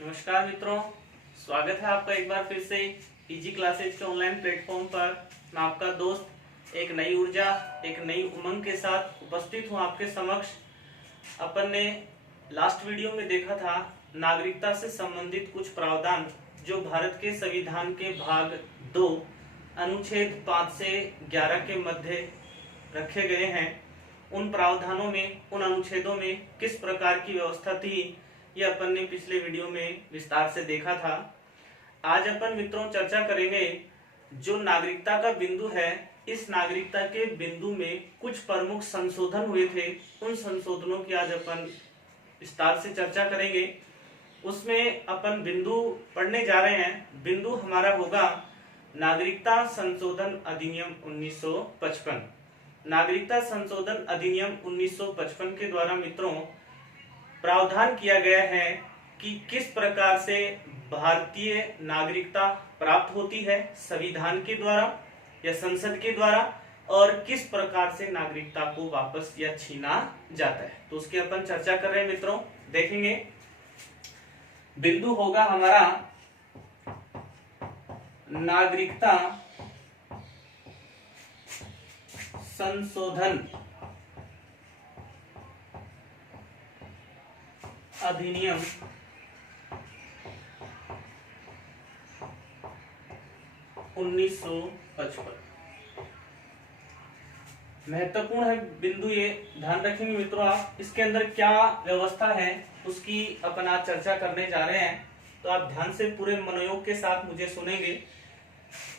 नमस्कार मित्रों, स्वागत है आपका एक बार फिर से इजी क्लासेज के ऑनलाइन प्लेटफॉर्म पर। मैं आपका दोस्त एक नई ऊर्जा, एक नई उमंग के साथ उपस्थित हूं आपके समक्ष। अपन ने लास्ट वीडियो में देखा था नागरिकता से संबंधित कुछ प्रावधान जो भारत के संविधान के भाग 2 अनुच्छेद 5 से 11 के मध्य रखे गए हैं। उन प्रावधानों में, उन अनुच्छेदों में किस प्रकार की व्यवस्था थी, ये अपन ने पिछले वीडियो में विस्तार से देखा था। आज अपन मित्रों चर्चा करेंगे जो नागरिकता का बिंदु है। इस नागरिकता के बिंदु में कुछ प्रमुख संशोधन हुए थे, उन संशोधनों की आज अपन विस्तार से चर्चा करेंगे। उसमें अपन बिंदु पढ़ने जा रहे हैं। बिंदु हमारा होगा नागरिकता संशोधन अधिनियम 1955। नागरिकता संशोधन अधिनियम 1955 के द्वारा मित्रों प्रावधान किया गया है कि किस प्रकार से भारतीय नागरिकता प्राप्त होती है, संविधान के द्वारा या संसद के द्वारा, और किस प्रकार से नागरिकता को वापस या छीना जाता है। तो उसकी अपन चर्चा कर रहे हैं मित्रों, देखेंगे। बिंदु होगा हमारा नागरिकता संशोधन अधिनियम 1955 महत्वपूर्ण है बिंदु। ये ध्यान रखेंगे मित्रों आप, इसके अंदर क्या व्यवस्था है उसकी अपन आज चर्चा करने जा रहे हैं। तो आप ध्यान से पूरे मनोयोग के साथ मुझे सुनेंगे।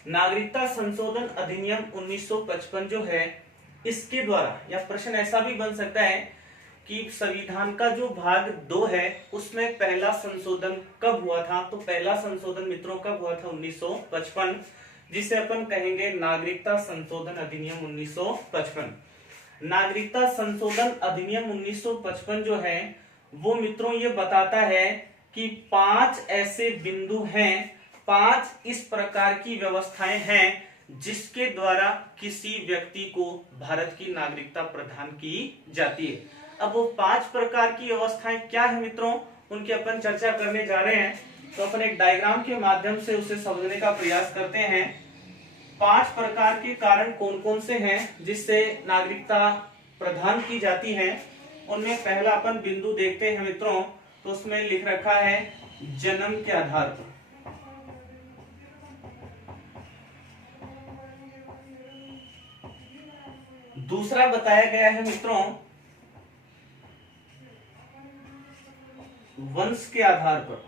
नागरिकता संशोधन अधिनियम 1955 जो है, इसके द्वारा, या प्रश्न ऐसा भी बन सकता है कि संविधान का जो भाग 2 है उसमें पहला संशोधन कब हुआ था। तो पहला संशोधन मित्रों कब हुआ था? 1955, जिसे अपन कहेंगे नागरिकता संशोधन अधिनियम 1955। नागरिकता संशोधन अधिनियम 1955 जो है वो मित्रों ये बताता है कि 5 ऐसे बिंदु हैं, 5 इस प्रकार की व्यवस्थाएं हैं जिसके द्वारा किसी व्यक्ति को भारत की नागरिकता प्रदान की जाती है। अब वो 5 प्रकार की व्यवस्थाएं क्या है मित्रों, उनकी अपन चर्चा करने जा रहे हैं। तो अपन एक डायग्राम के माध्यम से उसे समझने का प्रयास करते हैं। 5 प्रकार के कारण कौन कौन से हैं जिससे नागरिकता प्रदान की जाती है। उनमें पहला अपन बिंदु देखते हैं मित्रों, तो उसमें लिख रखा है जन्म के आधार पर। दूसरा बताया गया है मित्रों वंश के आधार पर।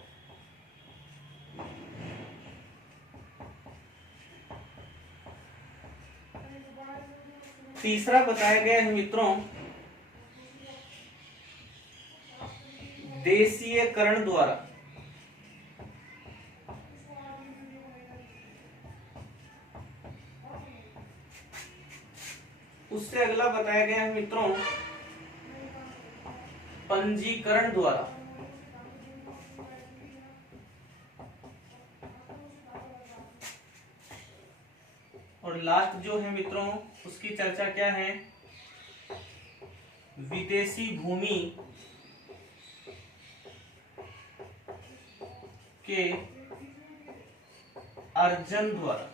तीसरा बताया गया है मित्रों देशीयकरण द्वारा। उससे अगला बताया गया है मित्रों पंजीकरण द्वारा। और लास्ट जो है मित्रों उसकी चर्चा क्या है? विदेशी भूमि के अर्जन द्वारा।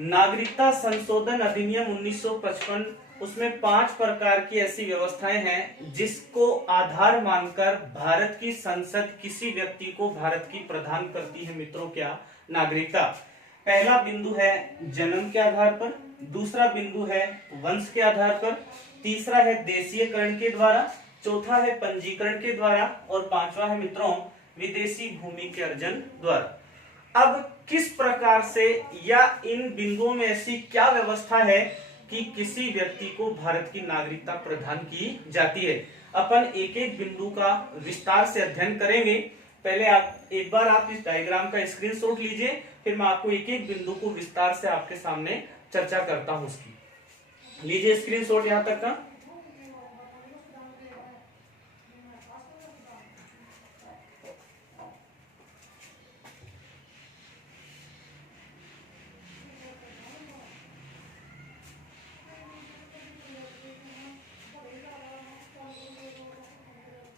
नागरिकता संशोधन अधिनियम 1955 उसमें 5 प्रकार की ऐसी व्यवस्थाएं हैं जिसको आधार मानकर भारत की संसद किसी व्यक्ति को भारत की प्रदान करती है मित्रों क्या? नागरिकता। पहला बिंदु है जन्म के आधार पर, दूसरा बिंदु है वंश के आधार पर, तीसरा है देशीयकरण के द्वारा, चौथा है पंजीकरण के द्वारा, और पांचवा है मित्रों विदेशी भूमि के अर्जन द्वारा। अब किस प्रकार से या इन बिंदुओं में ऐसी क्या व्यवस्था है कि किसी व्यक्ति को भारत की नागरिकता प्रदान की जाती है, अपन एक एक बिंदु का विस्तार से अध्ययन करेंगे। पहले आप एक बार आप इस डायग्राम का स्क्रीनशॉट लीजिए, फिर मैं आपको एक एक बिंदु को विस्तार से आपके सामने चर्चा करता हूं उसकी। लीजिए स्क्रीनशॉट यहां तक का।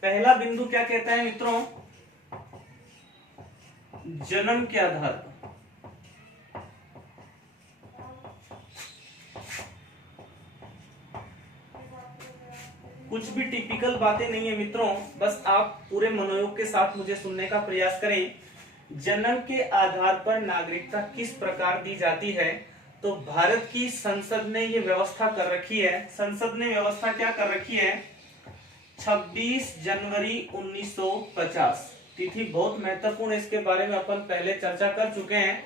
पहला बिंदु क्या कहता है मित्रों, जन्म के आधार पर। कुछ भी टिपिकल बातें नहीं है मित्रों, बस आप पूरे मनोयोग के साथ मुझे सुनने का प्रयास करें। जन्म के आधार पर नागरिकता किस प्रकार दी जाती है, तो भारत की संसद ने ये व्यवस्था कर रखी है। संसद ने व्यवस्था क्या कर रखी है, 26 जनवरी 1950 तिथि बहुत महत्वपूर्ण है, इसके बारे में अपन पहले चर्चा कर चुके हैं।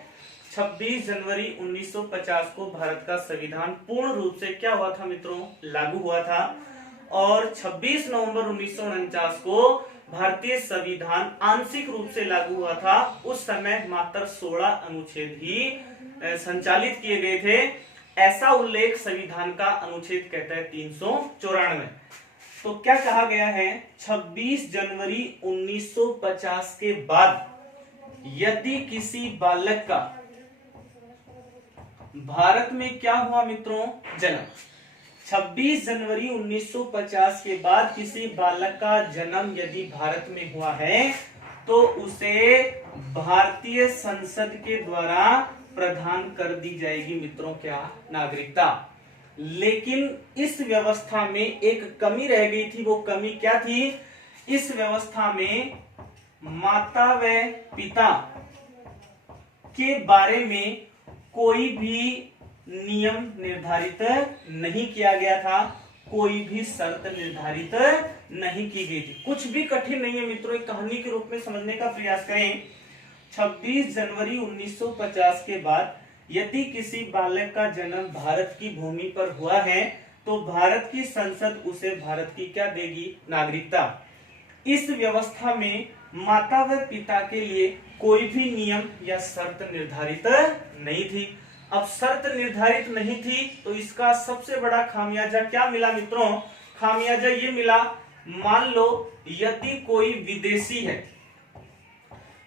26 जनवरी 1950 को भारत का संविधान पूर्ण रूप से क्या हुआ था मित्रों, लागू हुआ था। और 26 नवंबर 1949 को भारतीय संविधान आंशिक रूप से लागू हुआ था। उस समय मात्र 16 अनुच्छेद ही संचालित किए गए थे। ऐसा उल्लेख संविधान का अनुच्छेद कहता है 394। तो क्या कहा गया है, 26 जनवरी 1950 के बाद यदि किसी बालक का भारत में क्या हुआ मित्रों, जन्म, 26 जनवरी 1950 के बाद किसी बालक का जन्म यदि भारत में हुआ है तो उसे भारतीय संसद के द्वारा प्रदान कर दी जाएगी मित्रों क्या, नागरिकता। लेकिन इस व्यवस्था में एक कमी रह गई थी। वो कमी क्या थी, इस व्यवस्था में माता व पिता के बारे में कोई भी नियम निर्धारित नहीं किया गया था, कोई भी शर्त निर्धारित नहीं की गई थी। कुछ भी कठिन नहीं है मित्रों, एक कहानी के रूप में समझने का प्रयास करें। 26 जनवरी 1950 के बाद यदि किसी बालक का जन्म भारत की भूमि पर हुआ है तो भारत की संसद उसे भारत की क्या देगी, नागरिकता। इस व्यवस्था में माता व पिता के लिए कोई भी नियम या शर्त निर्धारित नहीं थी। अब शर्त निर्धारित नहीं थी तो इसका सबसे बड़ा खामियाजा क्या मिला मित्रों, खामियाजा ये मिला, मान लो यदि कोई विदेशी है,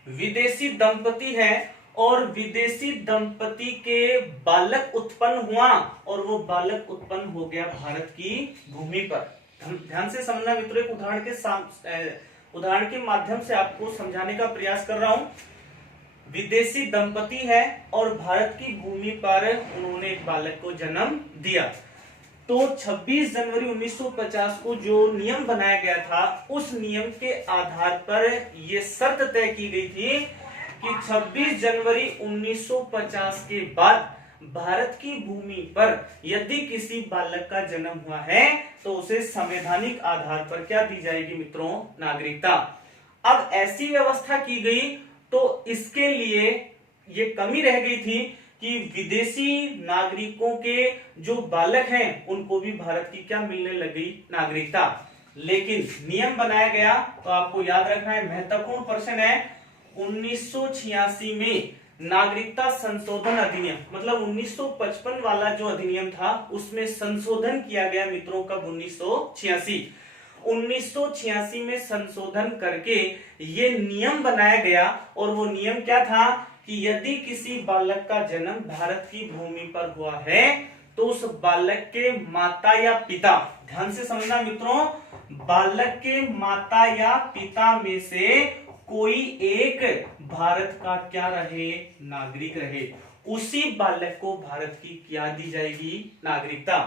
विदेशी दंपति है और विदेशी दंपति के बालक उत्पन्न हुआ और वो बालक उत्पन्न हो गया भारत की भूमि पर। ध्यान से समझना मित्रों, एक उदाहरण के माध्यम से आपको समझाने का प्रयास कर रहा हूं। विदेशी दंपति है और भारत की भूमि पर उन्होंने एक बालक को जन्म दिया, तो 26 जनवरी 1950 को जो नियम बनाया गया था उस नियम के आधार पर यह शर्त तय की गई थी कि 26 जनवरी 1950 के बाद भारत की भूमि पर यदि किसी बालक का जन्म हुआ है तो उसे संवैधानिक आधार पर क्या दी जाएगी मित्रों, नागरिकता। अब ऐसी व्यवस्था की गई तो इसके लिए ये कमी रह गई थी कि विदेशी नागरिकों के जो बालक हैं उनको भी भारत की क्या मिलने लगी, नागरिकता। लेकिन नियम बनाया गया, तो आपको याद रखना है, महत्वपूर्ण प्रश्न है, 1986 में नागरिकता संशोधन अधिनियम, मतलब 1955 वाला जो अधिनियम था उसमें संशोधन किया गया मित्रों, कब, 1986 में संशोधन करके ये नियम बनाया गया। और वो नियम क्या था कि यदि किसी बालक का जन्म भारत की भूमि पर हुआ है तो उस बालक के माता या पिता, ध्यान से समझना मित्रों, बालक के माता या पिता में से कोई एक भारत का क्या रहे, नागरिक रहे, उसी बालक को भारत की क्या दी जाएगी, नागरिकता।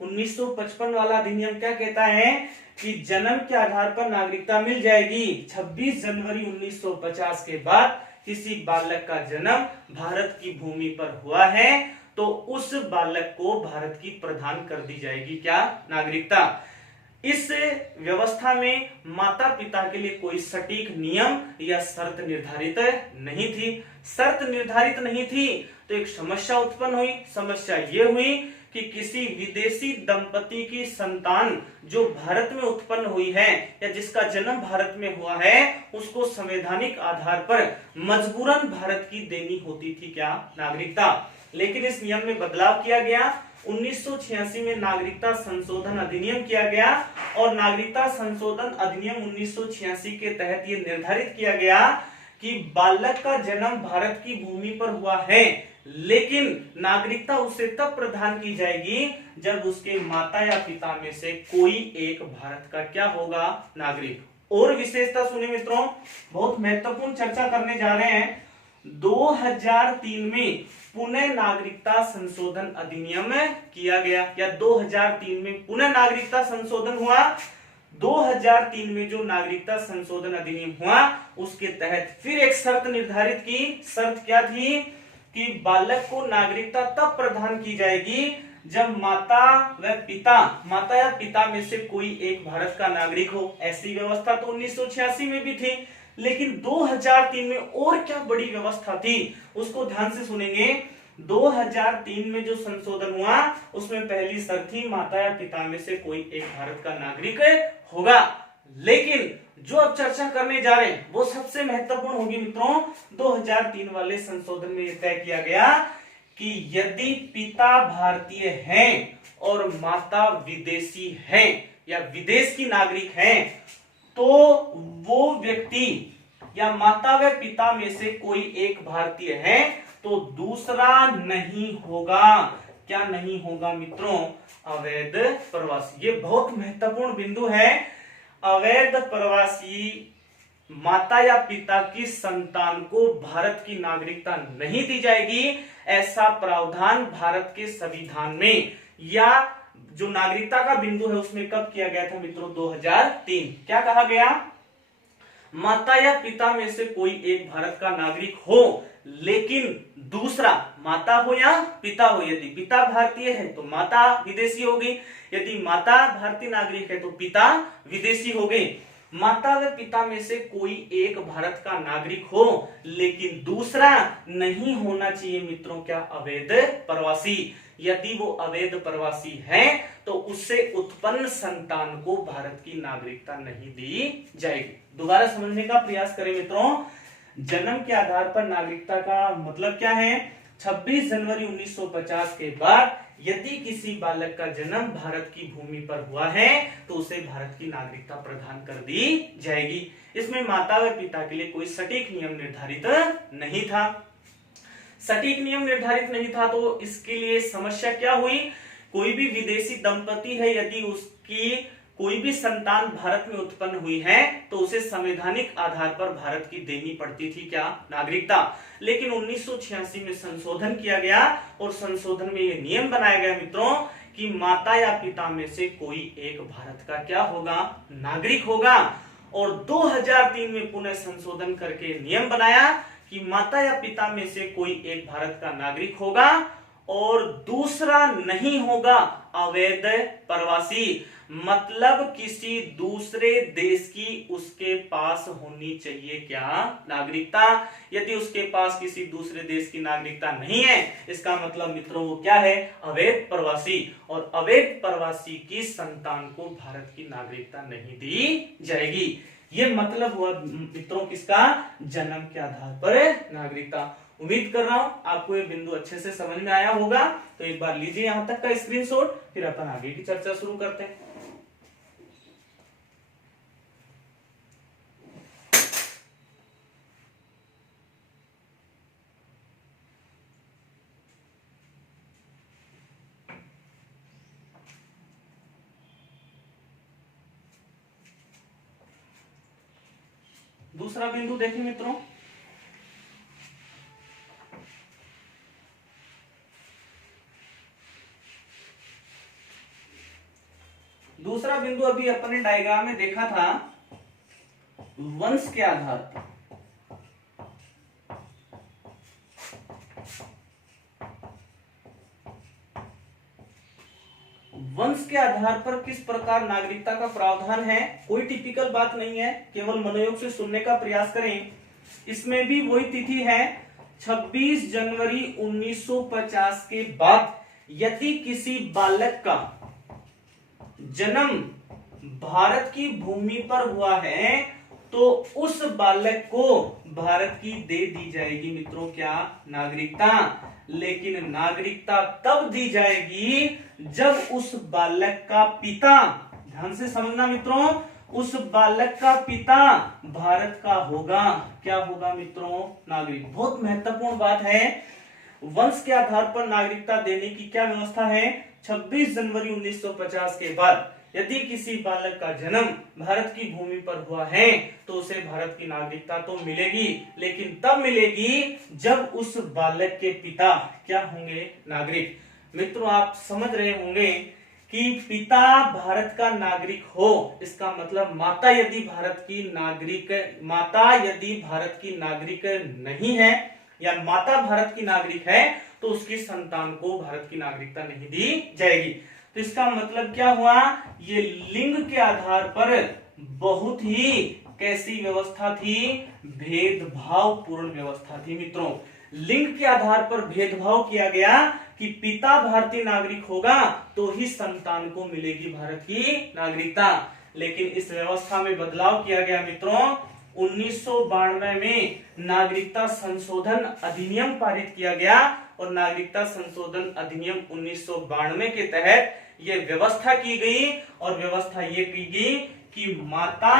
1955 वाला अधिनियम क्या कहता है कि जन्म के आधार पर नागरिकता मिल जाएगी। 26 जनवरी 1950 के बाद किसी बालक का जन्म भारत की भूमि पर हुआ है तो उस बालक को भारत की प्रदान कर दी जाएगी क्या, नागरिकता। इस व्यवस्था में माता पिता के लिए कोई सटीक नियम या शर्त निर्धारित नहीं थी। शर्त निर्धारित नहीं थी तो एक समस्या उत्पन्न हुई। समस्या ये हुई कि किसी विदेशी दंपति की संतान जो भारत में उत्पन्न हुई है या जिसका जन्म भारत में हुआ है उसको संवैधानिक आधार पर मजबूरन भारत की देनी होती थी क्या, नागरिकता। लेकिन इस नियम में बदलाव किया गया। 1986 में नागरिकता संशोधन अधिनियम किया गया और नागरिकता संशोधन अधिनियम 1986 के तहत ये निर्धारित किया गया कि बालक का जन्म भारत की भूमि पर हुआ है लेकिन नागरिकता उसे तब प्रदान की जाएगी जब उसके माता या पिता में से कोई एक भारत का क्या होगा, नागरिक। और विशेषता सुनिए मित्रों, बहुत महत्वपूर्ण चर्चा करने जा रहे हैं। 2003 में पुनः नागरिकता संशोधन अधिनियम किया गया, या 2003 में पुनः नागरिकता संशोधन हुआ। 2003 में जो नागरिकता संशोधन अधिनियम हुआ उसके तहत फिर एक शर्त निर्धारित की। शर्त क्या थी कि बालक को नागरिकता तब प्रदान की जाएगी जब माता या पिता में से कोई एक भारत का नागरिक हो। ऐसी व्यवस्था तो 1986 में भी थी, लेकिन 2003 में और क्या बड़ी व्यवस्था थी उसको ध्यान से सुनेंगे। 2003 में जो संशोधन हुआ उसमें पहली शर्त थी माता या पिता में से कोई एक भारत का नागरिक होगा। लेकिन जो अब चर्चा करने जा रहे हैं वो सबसे महत्वपूर्ण होगी मित्रों। 2003 वाले संशोधन में यह तय किया गया कि यदि पिता भारतीय हैं और माता विदेशी हैं या विदेश की नागरिक हैं तो वो व्यक्ति या माता व पिता में से कोई एक भारतीय है तो दूसरा नहीं होगा। क्या नहीं होगा मित्रों? अवैध प्रवासी। ये बहुत महत्वपूर्ण बिंदु है। अवैध प्रवासी माता या पिता की संतान को भारत की नागरिकता नहीं दी जाएगी। ऐसा प्रावधान भारत के संविधान में या जो नागरिकता का बिंदु है उसमें कब किया गया था मित्रों? 2003। क्या कहा गया? माता या पिता में से कोई एक भारत का नागरिक हो, लेकिन दूसरा माता हो या पिता हो, यदि पिता भारतीय है तो माता विदेशी होगी, यदि माता भारतीय नागरिक है तो पिता विदेशी हो गए। माता व पिता में से कोई एक भारत का नागरिक हो लेकिन दूसरा नहीं होना चाहिए मित्रों। क्या? अवैध प्रवासी। यदि वो अवैध प्रवासी है तो उससे उत्पन्न संतान को भारत की नागरिकता नहीं दी जाएगी। दोबारा समझने का प्रयास करें मित्रों। जन्म के आधार पर नागरिकता का मतलब क्या है? 26 जनवरी 1950 के बाद यदि किसी बालक का जन्म भारत की भूमि पर हुआ है तो उसे भारत की नागरिकता प्रदान कर दी जाएगी। इसमें माता व पिता के लिए कोई सटीक नियम निर्धारित नहीं था। सटीक नियम निर्धारित नहीं था तो इसके लिए समस्या क्या हुई? कोई भी विदेशी दंपति है, यदि उसकी कोई भी संतान भारत में उत्पन्न हुई है तो उसे संवैधानिक आधार पर भारत की देनी पड़ती थी क्या? नागरिकता। लेकिन 1986 में संशोधन किया गया और संशोधन में यह नियम बनाया गया मित्रों कि माता या पिता में से कोई एक भारत का क्या होगा? नागरिक होगा। और 2003 में पुनः संशोधन करके नियम बनाया कि माता या पिता में से कोई एक भारत का नागरिक होगा और दूसरा नहीं होगा अवैध प्रवासी। मतलब किसी दूसरे देश की उसके पास होनी चाहिए क्या? नागरिकता। यदि उसके पास किसी दूसरे देश की नागरिकता नहीं है इसका मतलब मित्रों वो क्या है? अवैध प्रवासी। और अवैध प्रवासी की संतान को भारत की नागरिकता नहीं दी जाएगी। ये मतलब हुआ मित्रों किसका? जन्म के आधार पर नागरिकता। उम्मीद कर रहा हूं आपको ये बिंदु अच्छे से समझ में आया होगा। तो एक बार लीजिए यहां तक का स्क्रीनशॉट, फिर अपन आगे की चर्चा शुरू करते हैं। दूसरा बिंदु देखिए मित्रों, दूसरा बिंदु अभी अपने डायग्राम में देखा था वंश के आधार पर। वंश के आधार पर किस प्रकार नागरिकता का प्रावधान है, कोई टिपिकल बात नहीं है, केवल मनोयोग से सुनने का प्रयास करें। इसमें भी वही तिथि है 26 जनवरी 1950 के बाद यदि किसी बालक का जन्म भारत की भूमि पर हुआ है तो उस बालक को भारत की दे दी जाएगी मित्रों क्या? नागरिकता। लेकिन नागरिकता तब दी जाएगी जब उस बालक का पिता, ध्यान से समझना मित्रों, उस बालक का पिता भारत का होगा। क्या होगा मित्रों? नागरिक। बहुत महत्वपूर्ण बात है। वंश के आधार पर नागरिकता देने की क्या व्यवस्था है? 26 जनवरी 1950 के बाद यदि किसी बालक का जन्म भारत की भूमि पर हुआ है तो उसे भारत की नागरिकता तो मिलेगी, लेकिन तब मिलेगी जब उस बालक के पिता क्या होंगे, नागरिक। मित्रों आप समझ रहे होंगे कि पिता भारत का नागरिक हो, इसका मतलब माता यदि भारत की नागरिक नहीं है या माता भारत की नागरिक है तो उसकी संतान को भारत की नागरिकता नहीं दी जाएगी। तो इसका मतलब क्या हुआ, ये लिंग के आधार पर बहुत ही कैसी व्यवस्था थी, भेदभावपूर्ण व्यवस्था थी। मित्रों लिंग के आधार पर भेदभाव किया गया कि पिता भारतीय नागरिक होगा तो ही संतान को मिलेगी भारत की नागरिकता, लेकिन इस व्यवस्था में बदलाव किया गया। मित्रों 1992 में नागरिकता संशोधन अधिनियम पारित किया गया और नागरिकता संशोधन अधिनियम 1992 के तहत यह व्यवस्था की गई और व्यवस्था ये की गई कि माता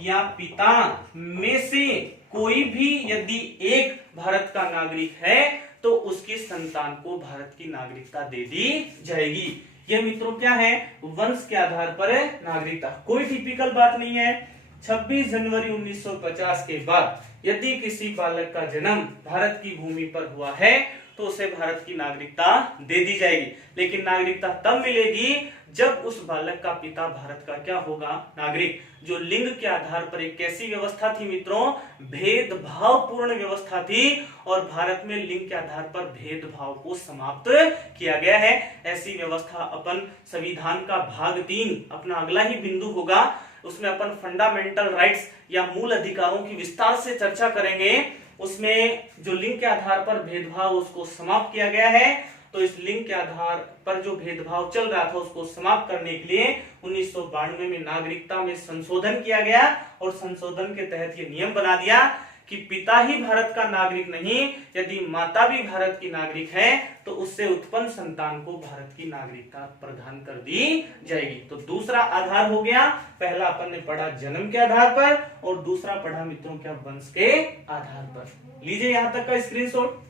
या पिता में से कोई भी यदि एक भारत का नागरिक है तो उसकी संतान को भारत की नागरिकता दे दी जाएगी। ये मित्रों क्या है, वंश के आधार पर नागरिकता, कोई टिपिकल बात नहीं है। 26 जनवरी 1950 के बाद यदि किसी बालक का जन्म भारत की भूमि पर हुआ है तो उसे भारत की नागरिकता दे दी जाएगी, लेकिन नागरिकता तब मिलेगी जब उस बालक का पिता भारत का क्या होगा, नागरिक। जो लिंग के आधार पर एक कैसी व्यवस्था थी मित्रों, भेदभावपूर्ण व्यवस्था थी और भारत में लिंग के आधार पर भेदभाव को समाप्त किया गया है। ऐसी व्यवस्था अपन संविधान का भाग 3 अपना अगला ही बिंदु होगा, उसमें अपन फंडामेंटल राइट्स या मूल अधिकारों की विस्तार से चर्चा करेंगे। उसमें जो लिंग के आधार पर भेदभाव उसको समाप्त किया गया है, तो इस लिंग के आधार पर जो भेदभाव चल रहा था उसको समाप्त करने के लिए 1992 में नागरिकता में संशोधन किया गया और संशोधन के तहत ये नियम बना दिया कि पिता ही भारत का नागरिक नहीं, यदि माता भी भारत की नागरिक है तो उससे उत्पन्न संतान को भारत की नागरिकता प्रदान कर दी जाएगी। तो दूसरा आधार हो गया, पहला अपन ने पढ़ा जन्म के आधार पर और दूसरा पढ़ा मित्रों क्या, वंश के आधार पर। लीजिए यहां तक का स्क्रीनशॉट।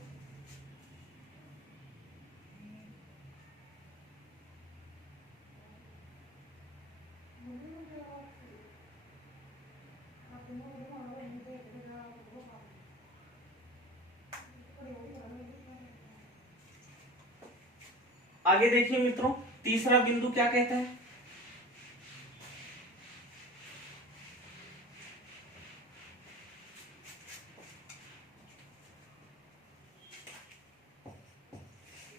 आगे देखिए मित्रों, तीसरा बिंदु क्या कहता है,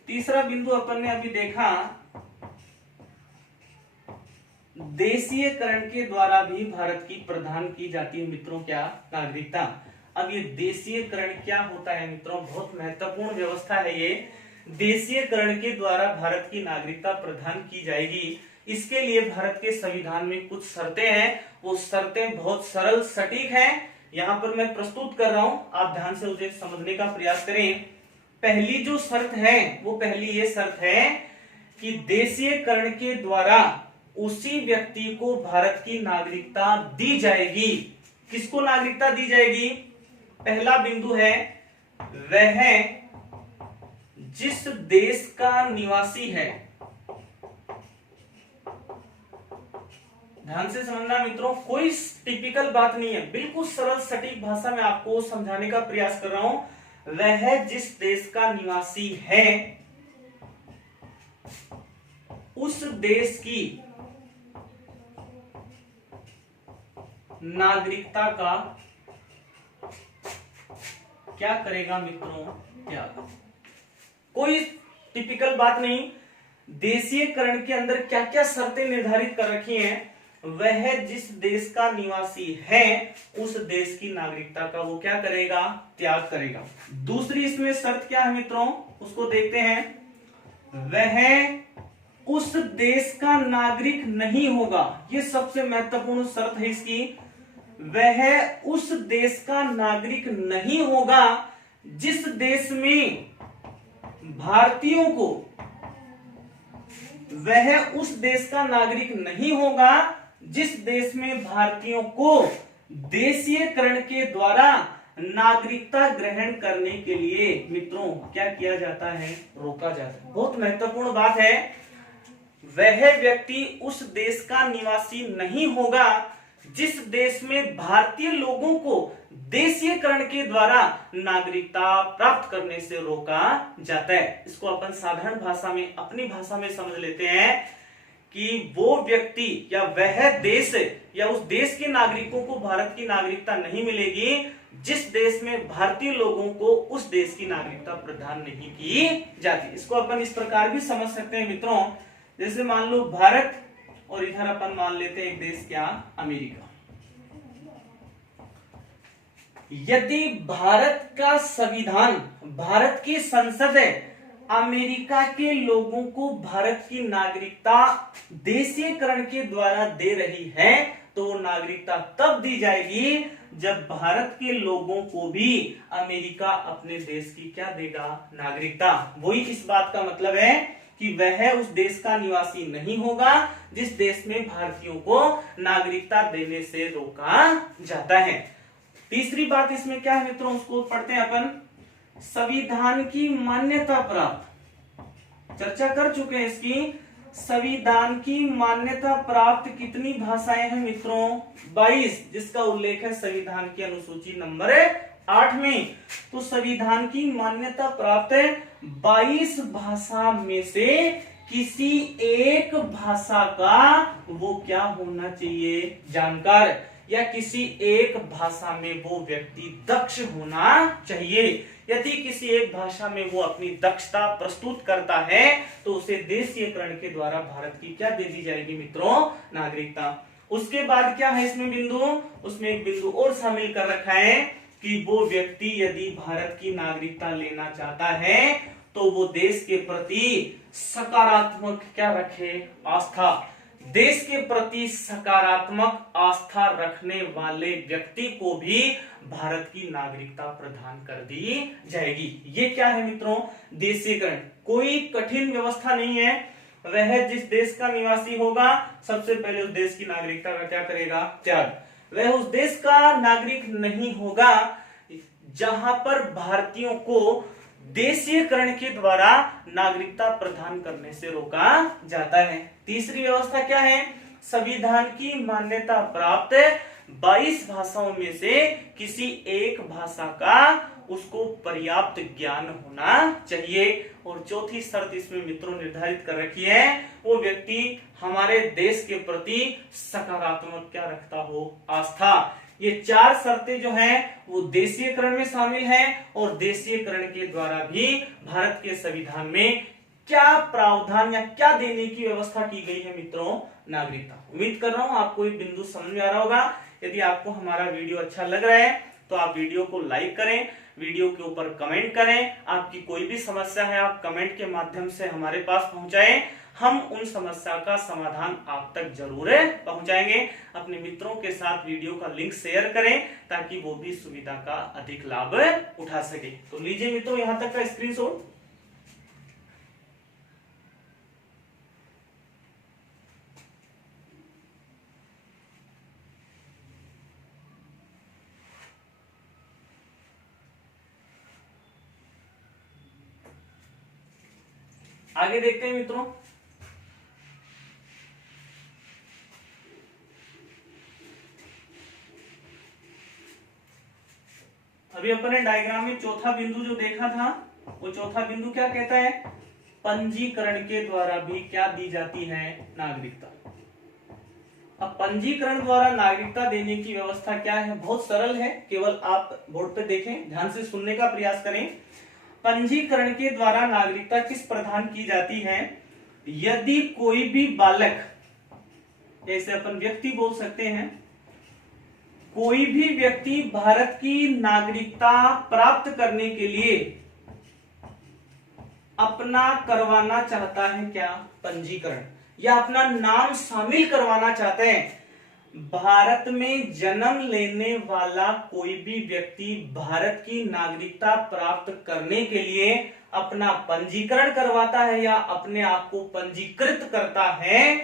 तीसरा बिंदु अपन ने अभी देखा देशीयकरण के द्वारा भी भारत की प्रदान की जाती है मित्रों क्या, नागरिकता। अब ये देशीयकरण क्या होता है मित्रों, बहुत महत्वपूर्ण व्यवस्था है ये। देशीयकरण के द्वारा भारत की नागरिकता प्रदान की जाएगी, इसके लिए भारत के संविधान में कुछ शर्तें हैं, वो शर्तें बहुत सरल सटीक हैं, यहां पर मैं प्रस्तुत कर रहा हूं, आप ध्यान से उसे समझने का प्रयास करें। पहली जो शर्त है वो पहली ये शर्त है कि देशीयकरण के द्वारा उसी व्यक्ति को भारत की नागरिकता दी जाएगी। किसको नागरिकता दी जाएगी, पहला बिंदु है वह जिस देश का निवासी है। ध्यान से समझना मित्रों, कोई टिपिकल बात नहीं है, बिल्कुल सरल सटीक भाषा में आपको समझाने का प्रयास कर रहा हूं। वह जिस देश का निवासी है उस देश की नागरिकता का क्या करेगा मित्रों, त्याग। कोई टिपिकल बात नहीं, देशीयकरण के अंदर क्या क्या शर्तें निर्धारित कर रखी हैं, वह जिस देश का निवासी है उस देश की नागरिकता का वो क्या करेगा, त्याग करेगा। दूसरी इसमें शर्त क्या है मित्रों, उसको देखते हैं, वह उस देश का नागरिक नहीं होगा, ये सबसे महत्वपूर्ण शर्त है इसकी। वह उस देश का नागरिक नहीं होगा जिस देश में भारतीयों को, वह उस देश का नागरिक नहीं होगा जिस देश में भारतीयों को देशीयकरण के द्वारा नागरिकता ग्रहण करने के लिए मित्रों क्या किया जाता है, रोका जाता है। बहुत महत्वपूर्ण बात है, वह व्यक्ति उस देश का निवासी नहीं होगा जिस देश में भारतीय लोगों को देशीयकरण के द्वारा नागरिकता प्राप्त करने से रोका जाता है। इसको अपन साधारण भाषा में, अपनी भाषा में समझ लेते हैं कि वो व्यक्ति या वह देश या उस देश के नागरिकों को भारत की नागरिकता नहीं मिलेगी जिस देश में भारतीय लोगों को उस देश की नागरिकता प्रदान नहीं की जाती। इसको अपन इस प्रकार भी समझ सकते हैं मित्रों, जैसे मान लो भारत और इधर अपन मान लेते हैं एक देश क्या, अमेरिका। यदि भारत का संविधान, भारत की संसद अमेरिका के लोगों को भारत की नागरिकता देशीयकरण के द्वारा दे रही है तो वो नागरिकता तब दी जाएगी जब भारत के लोगों को भी अमेरिका अपने देश की क्या देगा, नागरिकता। वही इस बात का मतलब है कि वह उस देश का निवासी नहीं होगा जिस देश में भारतीयों को नागरिकता देने से रोका जाता है। तीसरी बात इसमें क्या है मित्रों, उसको पढ़ते हैं अपन। संविधान की मान्यता प्राप्त, चर्चा कर चुके हैं इसकी। संविधान की मान्यता प्राप्त कितनी भाषाएं हैं मित्रों, 22, जिसका उल्लेख है संविधान की अनुसूची नंबर 8 में। तो संविधान की मान्यता प्राप्त 22 भाषा में से किसी एक भाषा का वो क्या होना चाहिए, जानकार, या किसी एक भाषा में वो व्यक्ति दक्ष होना चाहिए। यदि किसी एक भाषा में वो अपनी दक्षता प्रस्तुत करता है तो उसे देशीयकरण के द्वारा भारत की क्या दे दी जाएगी मित्रों, नागरिकता। उसके बाद क्या है इसमें बिंदु, उसमें एक बिंदु और शामिल कर रखा है कि वो व्यक्ति यदि भारत की नागरिकता लेना चाहता है तो वो देश के प्रति सकारात्मक क्या रखे, आस्था। देश के प्रति सकारात्मक आस्था रखने वाले व्यक्ति को भी भारत की नागरिकता प्रदान कर दी जाएगी। ये क्या है मित्रों, देशीयकरण। कोई कठिन व्यवस्था नहीं है। वह जिस देश का निवासी होगा सबसे पहले उस देश की नागरिकता का क्या करेगा, त्याग। वह उस देश का नागरिक नहीं होगा जहां पर भारतीयों को देशीयकरण के द्वारा नागरिकता प्रदान करने से रोका जाता है। तीसरी व्यवस्था क्या है, संविधान की मान्यता प्राप्त 22 भाषाओं में से किसी एक भाषा का उसको पर्याप्त ज्ञान होना चाहिए। और चौथी शर्त इसमें मित्रों निर्धारित कर रखी है, वो व्यक्ति हमारे देश के प्रति सकारात्मक क्या रखता हो, आस्था। ये 4 शर्तें जो हैं वो देशीयकरण में शामिल हैं और देशीयकरण के द्वारा भी भारत के संविधान में क्या प्रावधान या क्या देने की व्यवस्था की गई है मित्रों, नागरिकता। उम्मीद कर रहा हूं आपको ये बिंदु समझ में आ रहा होगा। यदि आपको हमारा वीडियो अच्छा लग रहा है तो आप वीडियो को लाइक करें, वीडियो के ऊपर कमेंट करें। आपकी कोई भी समस्या है आप कमेंट के माध्यम से हमारे पास पहुंचाएं, हम उन समस्या का समाधान आप तक जरूर पहुंचाएंगे। अपने मित्रों के साथ वीडियो का लिंक शेयर करें ताकि वो भी सुविधा का अधिक लाभ उठा सके। तो लीजिए मित्रों यहां तक का स्क्रीनशॉट। आगे देखते हैं मित्रों। अभी अपने डायग्राम में चौथा बिंदु जो देखा था वो चौथा बिंदु क्या कहता है, पंजीकरण के द्वारा भी क्या दी जाती है, नागरिकता। अब पंजीकरण द्वारा नागरिकता देने की व्यवस्था क्या है, बहुत सरल है, केवल आप बोर्ड पे देखें, ध्यान से सुनने का प्रयास करें। पंजीकरण के द्वारा नागरिकता किस प्रदान की जाती है, यदि कोई भी बालक, जैसे अपन व्यक्ति बोल सकते हैं, कोई भी व्यक्ति भारत की नागरिकता प्राप्त करने के लिए अपना करवाना चाहता है क्या, पंजीकरण, या अपना नाम शामिल करवाना चाहते हैं। भारत में जन्म लेने वाला कोई भी व्यक्ति भारत की नागरिकता प्राप्त करने के लिए अपना पंजीकरण करवाता है या अपने आप को पंजीकृत करता है,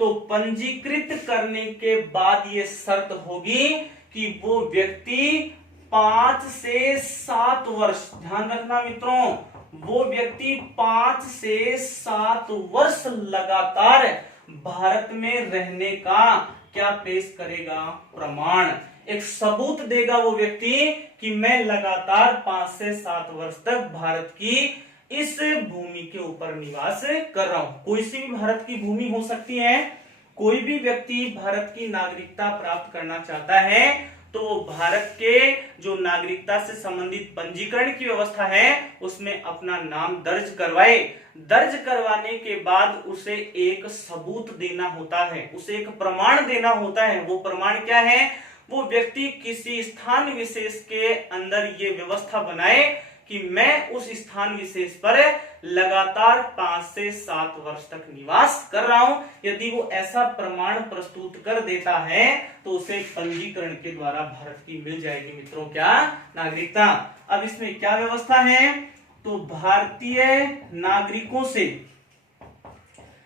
तो पंजीकृत करने के बाद ये शर्त होगी कि वो व्यक्ति 5 से 7 वर्ष, ध्यान रखना मित्रों, वो व्यक्ति 5 से 7 वर्ष लगातार भारत में रहने का क्या पेश करेगा? प्रमाण, एक सबूत देगा वो व्यक्ति कि मैं लगातार 5 से 7 वर्ष तक भारत की इस भूमि के ऊपर निवास कर रहा हूं। कोई सी भी भारत की भूमि हो सकती है। कोई भी व्यक्ति भारत की नागरिकता प्राप्त करना चाहता है तो भारत के जो नागरिकता से संबंधित पंजीकरण की व्यवस्था है उसमें अपना नाम दर्ज करवाए। दर्ज करवाने के बाद उसे एक सबूत देना होता है, उसे एक प्रमाण देना होता है। वो प्रमाण क्या है? वो व्यक्ति किसी स्थान विशेष के अंदर ये व्यवस्था बनाए कि मैं उस स्थान विशेष पर लगातार 5 से 7 वर्ष तक निवास कर रहा हूं। यदि वो ऐसा प्रमाण प्रस्तुत कर देता है तो उसे पंजीकरण के द्वारा भारत की मिल जाएगी मित्रों क्या? नागरिकता। अब इसमें क्या व्यवस्था है? तो भारतीय नागरिकों से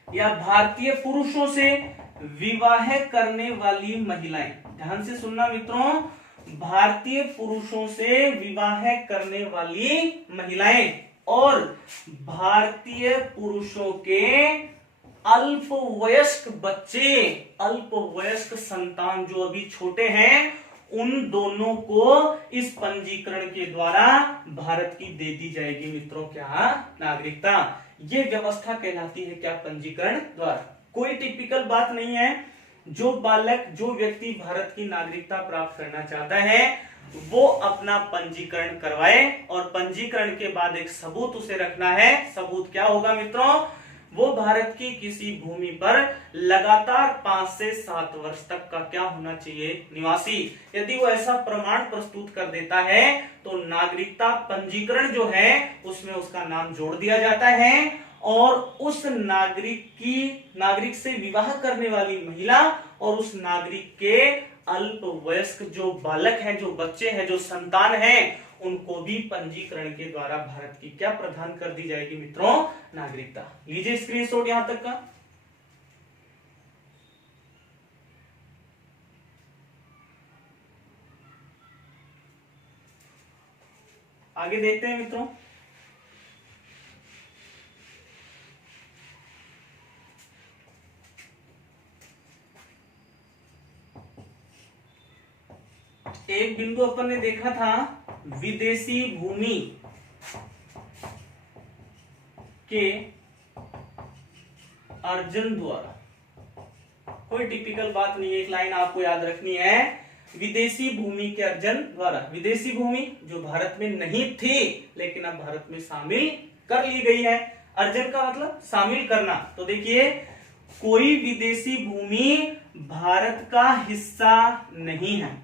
या भारतीय पुरुषों से विवाह करने वाली महिलाएं, ध्यान से सुनना मित्रों, भारतीय पुरुषों से विवाह करने वाली महिलाएं और भारतीय पुरुषों के अल्पवयस्क बच्चे, अल्पवयस्क संतान जो अभी छोटे हैं, उन दोनों को इस पंजीकरण के द्वारा भारत की दे दी जाएगी मित्रों क्या? नागरिकता। ये व्यवस्था कहलाती है क्या? पंजीकरण द्वारा। कोई टिपिकल बात नहीं है। जो बालक, जो व्यक्ति भारत की नागरिकता प्राप्त करना चाहता है वो अपना पंजीकरण करवाए और पंजीकरण के बाद एक सबूत उसे रखना है। सबूत क्या होगा मित्रों? वो भारत की किसी भूमि पर लगातार 5 से 7 वर्ष तक का क्या होना चाहिए? निवासी। यदि वो ऐसा प्रमाण प्रस्तुत कर देता है तो नागरिकता पंजीकरण जो है उसमें उसका नाम जोड़ दिया जाता है और उस नागरिक से विवाह करने वाली महिला और उस नागरिक के अल्पवयस्क जो बालक हैं, जो बच्चे हैं, जो संतान हैं, उनको भी पंजीकरण के द्वारा भारत की क्या प्रदान कर दी जाएगी मित्रों? नागरिकता। लीजिए स्क्रीनशॉट यहां तक का। आगे देखते हैं मित्रों। एक बिंदु अपन ने देखा था विदेशी भूमि के अर्जन द्वारा। कोई टिपिकल बात नहीं है, एक लाइन आपको याद रखनी है, विदेशी भूमि के अर्जन द्वारा। विदेशी भूमि जो भारत में नहीं थी लेकिन अब भारत में शामिल कर ली गई है। अर्जन का मतलब शामिल करना। तो देखिए, कोई विदेशी भूमि भारत का हिस्सा नहीं है।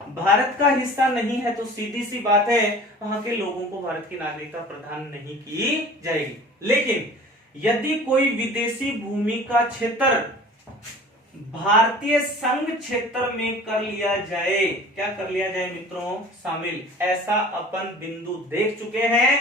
भारत का हिस्सा नहीं है तो सीधी सी बात है वहां के लोगों को भारत की नागरिकता प्रदान नहीं की जाएगी। लेकिन यदि कोई विदेशी भूमि का क्षेत्र भारतीय संघ क्षेत्र में कर लिया जाए, क्या कर लिया जाए मित्रों? शामिल। ऐसा अपन बिंदु देख चुके हैं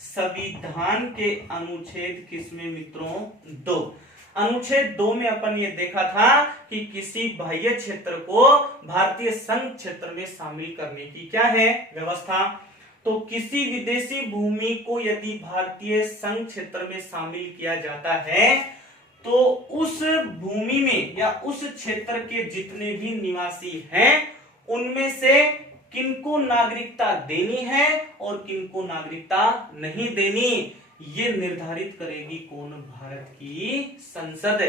संविधान के अनुच्छेद किसमें मित्रों? 2। अनुच्छेद 2 में अपन ये देखा था कि किसी बाह्य क्षेत्र को भारतीय संघ क्षेत्र में शामिल करने की क्या है? व्यवस्था। तो किसी विदेशी भूमि को यदि भारतीय संघ क्षेत्र में शामिल किया जाता है तो उस भूमि में या उस क्षेत्र के जितने भी निवासी हैं उनमें से किनको नागरिकता देनी है और किनको नागरिकता नहीं देनी, ये निर्धारित करेगी कौन? भारत की संसद।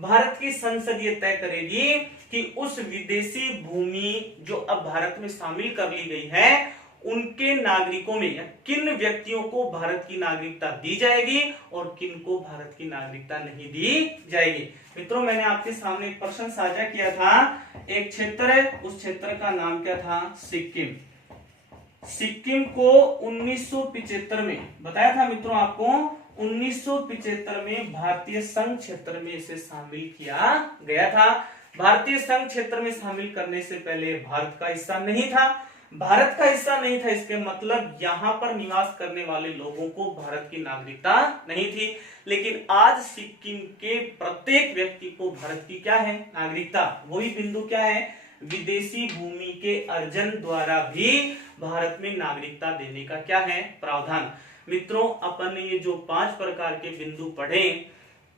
भारत की संसद ये तय करेगी कि उस विदेशी भूमि जो अब भारत में शामिल कर ली गई है उनके नागरिकों में या किन व्यक्तियों को भारत की नागरिकता दी जाएगी और किन को भारत की नागरिकता नहीं दी जाएगी। मित्रों, मैंने आपके सामने एक प्रश्न साझा किया था। एक क्षेत्र है, उस क्षेत्र का नाम क्या था? सिक्किम। सिक्किम को 1975 में बताया था मित्रों आपको, 1975 में भारतीय संघ क्षेत्र में इसे शामिल किया गया था। भारतीय संघ क्षेत्र में शामिल करने से पहले भारत का हिस्सा नहीं था। भारत का हिस्सा नहीं था इसके मतलब यहां पर निवास करने वाले लोगों को भारत की नागरिकता नहीं थी। लेकिन आज सिक्किम के प्रत्येक व्यक्ति को भारत की क्या है? नागरिकता। वही बिंदु क्या है? विदेशी भूमि के अर्जन द्वारा भी भारत में नागरिकता देने का क्या है? प्रावधान। मित्रों अपन ने ये जो 5 प्रकार के बिंदु पढ़े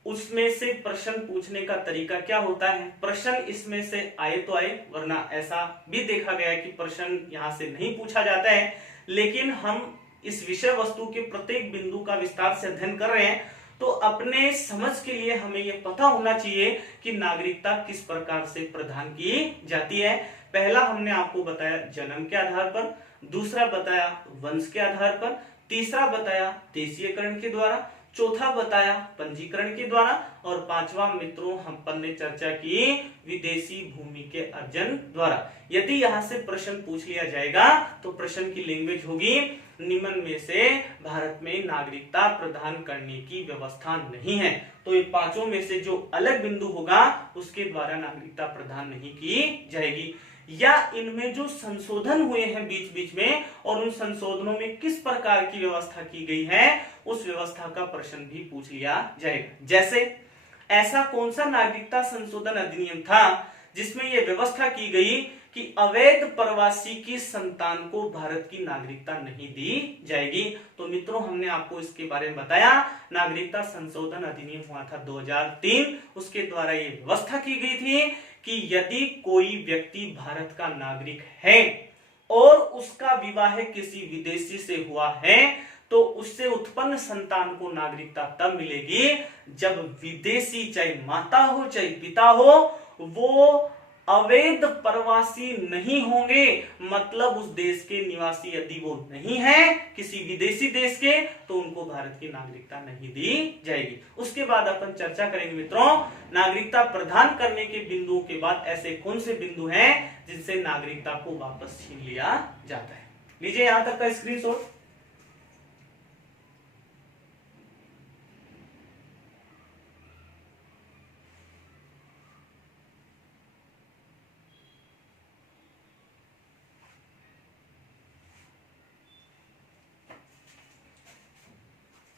उसमें से प्रश्न पूछने का तरीका क्या होता है। प्रश्न इसमें से आए तो आए, वरना ऐसा भी देखा गया है कि प्रश्न यहां से नहीं पूछा जाता है। लेकिन हम इस विषय वस्तु के प्रत्येक बिंदु का विस्तार से अध्ययन कर रहे हैं, तो अपने समझ के लिए हमें यह पता होना चाहिए कि नागरिकता किस प्रकार से प्रदान की जाती है। पहला हमने आपको बताया जन्म के आधार पर, दूसरा बताया वंश के आधार पर, तीसरा बताया देशीयकरण के द्वारा, चौथा बताया पंजीकरण के द्वारा, और पांचवा मित्रों हम ने चर्चा की विदेशी भूमि के अर्जन द्वारा। यदि यहां से प्रश्न पूछ लिया जाएगा तो प्रश्न की लैंग्वेज होगी निम्न में से भारत में नागरिकता प्रदान करने की व्यवस्था नहीं है। तो ये पांचों में से जो अलग बिंदु होगा उसके द्वारा नागरिकता प्रदान नहीं की जाएगी, या इनमें जो संशोधन हुए हैं बीच बीच में और उन संशोधनों में किस प्रकार की व्यवस्था की गई है उस व्यवस्था का प्रश्न भी पूछ लिया जाएगा। जैसे ऐसा कौन सा नागरिकता संशोधन अधिनियम था जिसमें यह व्यवस्था की गई कि अवैध प्रवासी की संतान को भारत की नागरिकता नहीं दी जाएगी। तो मित्रों हमने आपको इसके बारे में बताया, नागरिकता संशोधन अधिनियम हुआ था 2003, उसके द्वारा ये व्यवस्था की गई थी कि यदि कोई व्यक्ति भारत का नागरिक है और उसका विवाह किसी विदेशी से हुआ है तो उससे उत्पन्न संतान को नागरिकता तब मिलेगी जब विदेशी चाहे माता हो चाहे पिता हो वो अवैध प्रवासी नहीं होंगे, मतलब उस देश के निवासी यदि वो नहीं है किसी विदेशी देश के तो उनको भारत की नागरिकता नहीं दी जाएगी। उसके बाद अपन चर्चा करेंगे मित्रों नागरिकता प्रदान करने के बिंदुओं के बाद ऐसे कौन से बिंदु हैं जिनसे नागरिकता को वापस छीन लिया जाता है। लीजिए यहां तक का स्क्रीनशॉट।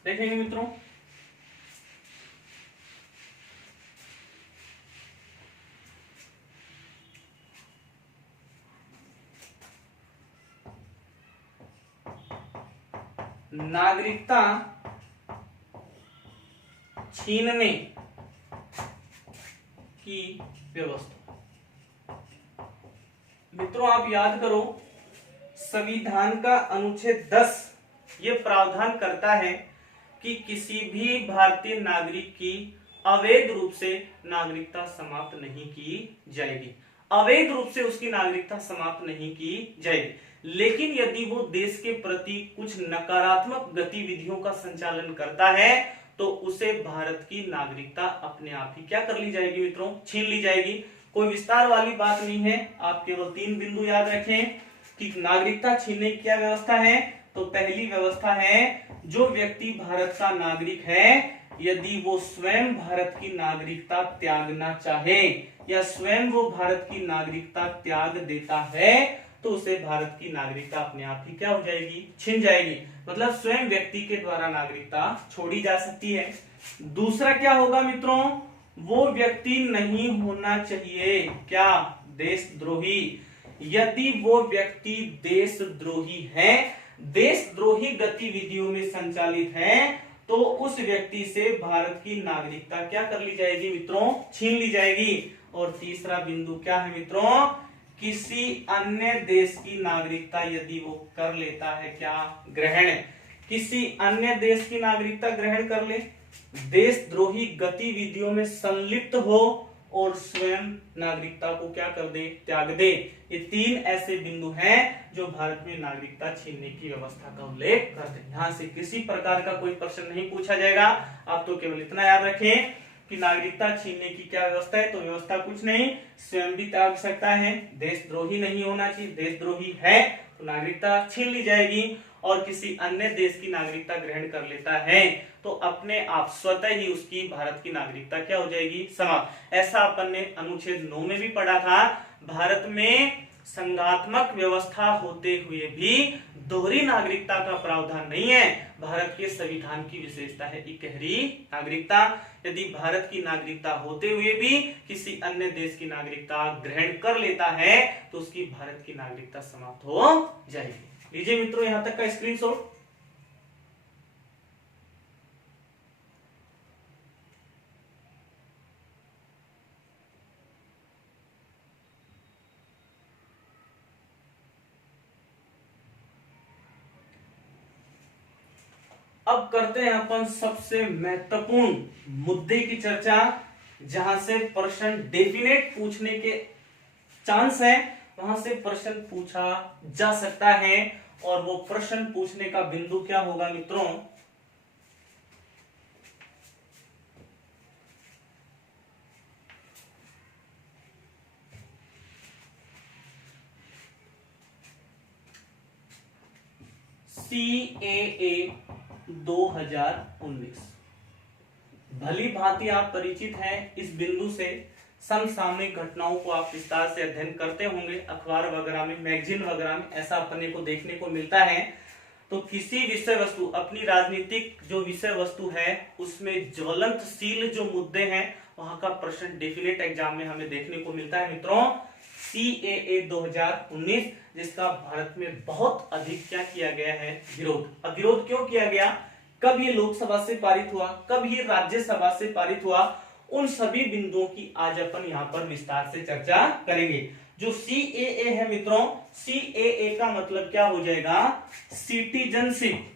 देखेंगे मित्रों नागरिकता छीनने की व्यवस्था। मित्रों आप याद करो संविधान का अनुच्छेद 10 ये प्रावधान करता है कि किसी भी भारतीय नागरिक की अवैध रूप से नागरिकता समाप्त नहीं की जाएगी, अवैध रूप से उसकी नागरिकता समाप्त नहीं की जाएगी। लेकिन यदि वो देश के प्रति कुछ नकारात्मक गतिविधियों का संचालन करता है तो उसे भारत की नागरिकता अपने आप ही क्या कर ली जाएगी मित्रों, छीन ली जाएगी। कोई विस्तार वाली बात नहीं है, आप केवल 3 बिंदु याद रखें कि नागरिकता छीनने की क्या व्यवस्था है। तो पहली व्यवस्था है जो व्यक्ति भारत का नागरिक है यदि वो स्वयं भारत की नागरिकता त्यागना चाहे या स्वयं वो भारत की नागरिकता त्याग देता है तो उसे भारत की नागरिकता अपने आप ही क्या हो जाएगी, छिन जाएगी। मतलब स्वयं व्यक्ति के द्वारा नागरिकता छोड़ी जा सकती है। दूसरा क्या होगा मित्रों, वो व्यक्ति नहीं होना चाहिए क्या, देशद्रोही। यदि वो व्यक्ति देशद्रोही है, देशद्रोही गतिविधियों में संचालित है तो उस व्यक्ति से भारत की नागरिकता क्या कर ली जाएगी मित्रों, छीन ली जाएगी। और तीसरा बिंदु क्या है मित्रों, किसी अन्य देश की नागरिकता यदि वो कर लेता है क्या, ग्रहण, किसी अन्य देश की नागरिकता ग्रहण कर ले, देशद्रोही गतिविधियों में संलिप्त हो और स्वयं नागरिकता को क्या कर दे, त्याग दे। ये 3 ऐसे बिंदु हैं जो भारत में नागरिकता छीनने की व्यवस्था का उल्लेख करते हैं। यहां से किसी प्रकार का कोई प्रश्न नहीं पूछा जाएगा, आप तो केवल इतना याद रखें कि नागरिकता छीनने की क्या व्यवस्था है। तो व्यवस्था कुछ नहीं, स्वयं भी त्याग सकता है, देशद्रोही नहीं होना चाहिए, देशद्रोही है तो नागरिकता छीन ली जाएगी, और किसी अन्य देश की नागरिकता ग्रहण कर लेता है तो अपने आप स्वतः ही उसकी भारत की नागरिकता क्या हो जाएगी, समाप्त। ऐसा अपन ने अनुच्छेद 9 में भी पढ़ा था। भारत में संघात्मक व्यवस्था होते हुए भी दोहरी नागरिकता का प्रावधान नहीं है। भारत के संविधान की विशेषता है इकहरी नागरिकता। यदि भारत की नागरिकता होते हुए भी किसी अन्य देश की नागरिकता ग्रहण कर लेता है तो उसकी भारत की नागरिकता समाप्त हो जाएगी। लीजिए मित्रों यहां तक का स्क्रीनशॉट। अब करते हैं अपन सबसे महत्वपूर्ण मुद्दे की चर्चा, जहां से प्रश्न डेफिनेट पूछने के चांस है, वहां से प्रश्न पूछा जा सकता है। और वो प्रश्न पूछने का बिंदु क्या होगा मित्रों? CAA 2019। भली भांति आप परिचित हैं इस बिंदु से। समसामयिक घटनाओं को आप विस्तार से अध्ययन करते होंगे, अखबार वगैरह में, मैगजीन वगैरह में ऐसा अपने को देखने को मिलता है। तो किसी विषय वस्तु, अपनी राजनीतिक जो विषय वस्तु है उसमें ज्वलंतशील जो मुद्दे हैं वहां का प्रश्न डेफिनेट एग्जाम में हमें देखने को मिलता है मित्रों। CAA 2019, जिसका भारत में बहुत अधिक क्या किया गया है? विरोध। अब विरोध क्यों किया गया? कब ये लोकसभा से पारित हुआ, कब ये राज्यसभा से पारित हुआ, उन सभी बिंदुओं की आज अपन यहां पर विस्तार से चर्चा करेंगे। जो CAA है मित्रों, CAA का मतलब क्या हो जाएगा? Citizenship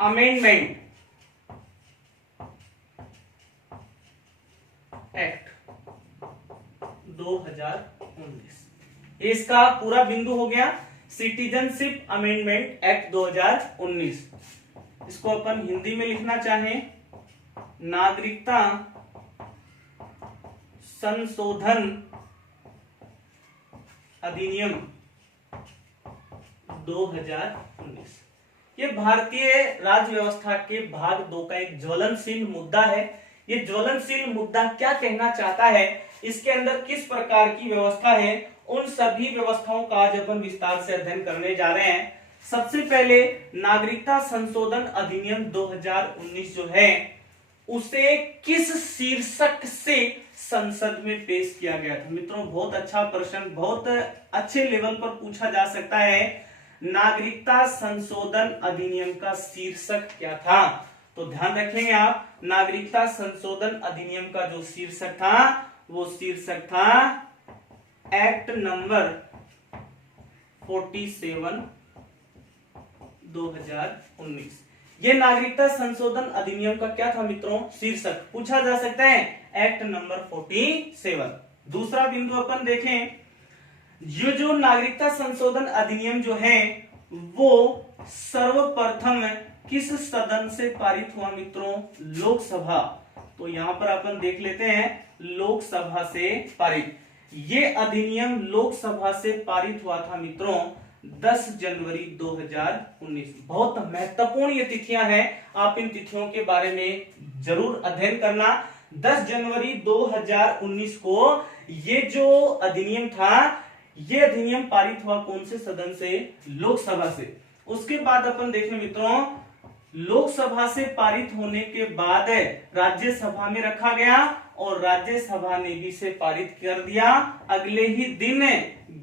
amendment act 2019। इसका पूरा बिंदु हो गया सिटीजनशिप अमेंडमेंट एक्ट 2019। इसको अपन हिंदी में लिखना चाहें, नागरिकता संशोधन अधिनियम 2019। ये भारतीय राज्य व्यवस्था के भाग 2 का एक ज्वलनशील मुद्दा है। ये ज्वलनशील मुद्दा क्या कहना चाहता है, इसके अंदर किस प्रकार की व्यवस्था है, उन सभी व्यवस्थाओं का आज अपन विस्तार से अध्ययन करने जा रहे हैं। सबसे पहले नागरिकता संशोधन अधिनियम 2019 जो है उसे किस शीर्षक से संसद में पेश किया गया था? मित्रों बहुत अच्छा प्रश्न, बहुत अच्छे लेवल पर पूछा जा सकता है। नागरिकता संशोधन अधिनियम का शीर्षक क्या था? तो ध्यान रखेंगे आप, नागरिकता संशोधन अधिनियम का जो शीर्षक था वो शीर्षक था एक्ट नंबर 47 2019। ये नागरिकता संशोधन अधिनियम का क्या था मित्रों? शीर्षक पूछा जा सकता है, एक्ट नंबर 47। दूसरा बिंदु अपन देखें, ये जो नागरिकता संशोधन अधिनियम जो है वो सर्वप्रथम किस सदन से पारित हुआ मित्रों? लोकसभा। तो यहां पर अपन देख लेते हैं, लोकसभा से पारित। ये अधिनियम लोकसभा से पारित हुआ था मित्रों 10 जनवरी 2019। बहुत महत्वपूर्ण ये तिथियां हैं, आप इन तिथियों के बारे में जरूर अध्ययन करना। 10 जनवरी 2019 को ये जो अधिनियम था, ये अधिनियम पारित हुआ कौन से सदन से? लोकसभा से। उसके बाद अपन देखें मित्रों, लोकसभा से पारित होने के बाद राज्यसभा में रखा गया और राज्यसभा ने भी इसे पारित कर दिया अगले ही दिन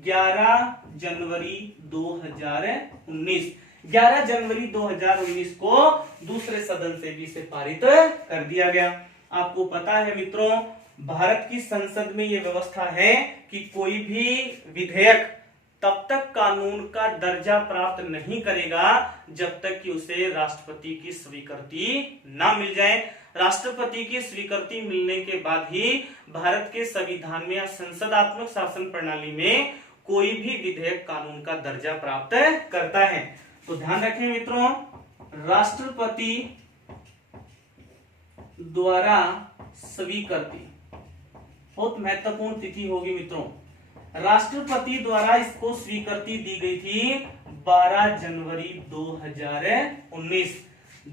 11 जनवरी 2019। 11 जनवरी 2019 को दूसरे सदन से भी इसे पारित कर दिया गया। आपको पता है मित्रों, भारत की संसद में यह व्यवस्था है कि कोई भी विधेयक तब तक कानून का दर्जा प्राप्त नहीं करेगा जब तक कि उसे राष्ट्रपति की स्वीकृति ना मिल जाए। राष्ट्रपति की स्वीकृति मिलने के बाद ही भारत के संविधान में या संसदात्मक शासन प्रणाली में कोई भी विधेयक कानून का दर्जा प्राप्त करता है। तो ध्यान रखें मित्रों, राष्ट्रपति द्वारा स्वीकृति बहुत महत्वपूर्ण तिथि होगी मित्रों। राष्ट्रपति द्वारा इसको स्वीकृति दी गई थी 12 जनवरी 2019।